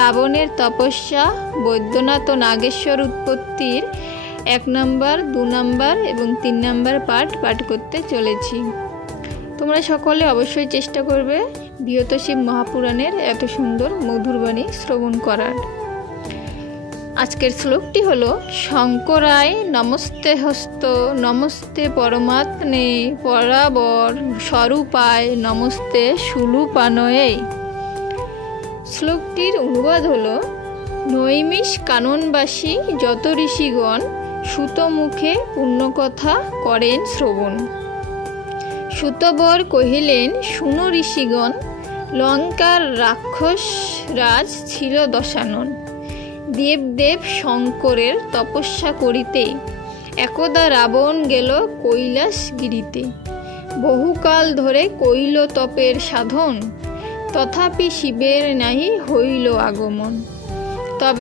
রাবণের তপস্যা, বৈদ্যনাথ ও নাগেশ্বর উৎপত্তির 1 নম্বর, 2 নম্বর এবং 3 নম্বর পাঠ করতে চলেছি। তোমরা সকলে অবশ্যই চেষ্টা করবে বৃহৎ শিব মহাপুরাণের এত সুন্দর মধুর বাণী শ্রবণ করার। আজকের শ্লোকটি হলো শঙ্করায় নমস্তে হস্ত নমস্তে পরমাত্মনে পরাবর স্বরূপায় নমস্তে শূলপাণয়ে। শ্লোকটির অনুবাদ হলো নৈমিষ কাননবাসী যত ঋষিগণ সুত মুখে পুণ্যকথা করেন শ্রবণ। সুতবর কহিলেন শুনো ঋষিগণ, লঙ্কার রাক্ষস রাজ ছিল দশানন। দেবদেব শঙ্করের তপস্যা করিতে একদা রাবণ গেল কৈলাসগিরিতে। বহুকাল ধরে কইল তপের সাধন, তথাপি শিবের নাহি হইল আগমন।